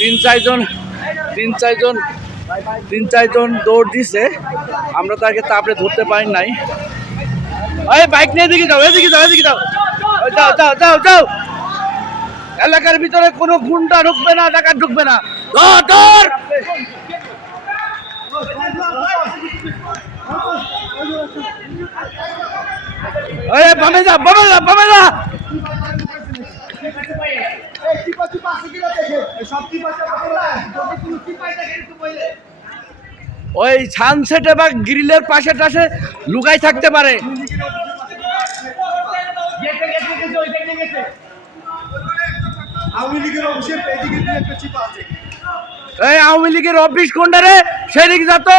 তিন চারজন দৌড় দিছে, আমরা তাকে তাপড়ে ধরতে পারি নাই। ওই বাইক নিয়ে এদিকে যাও, এদিকে যাও, এদিকে যাও, যাও যাও যাও যাও। এলাকার ভিতরে কোনো গুন্ডা ঢুকবে না, ডাকাত ঢুকবে না। ধর বামে যা, বামে যা, বামে যা। ওই সানসেটে বা গ্রিলের পাশে টাশে লুকাই থাকতে পারে। এই আওয়ামী লীগের অফিস কোনটা রে? সেদিকে যা তো।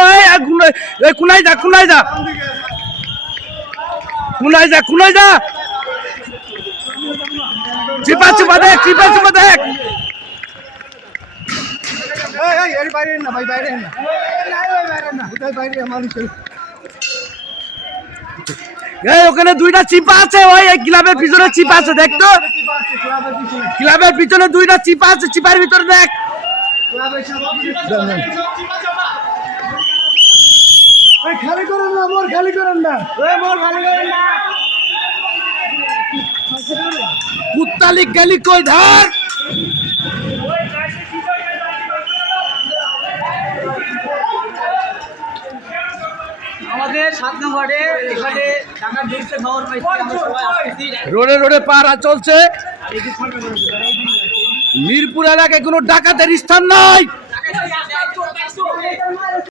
কুনাই যা, কুনাই যা, কুনাই যা, কুনাই যা। চিপা চিপা দেখ, চিপা চিপা দেখ। ওখানে দুইটা চিপা আছে, ওই ক্লাবের পিছনে চিপা আছে, দেখ তো। ক্লাবের পিছনে দুইটা চিপা আছে, চিপার ভিতরে দেখ। খালি করেন না, মোর খালি করেন না, মোর খালি করেন না। কুত্তালিক গেলি কই ধর। আমাদের 7 নম্বরে এখানে টাকা ঢুকতে খবর পাইছি, আমরা সবাই আসছি। রোডে রোডে পাহারা চলছে। মিরপুর এলাকায় কোনো ডাকাতের স্থান নাই।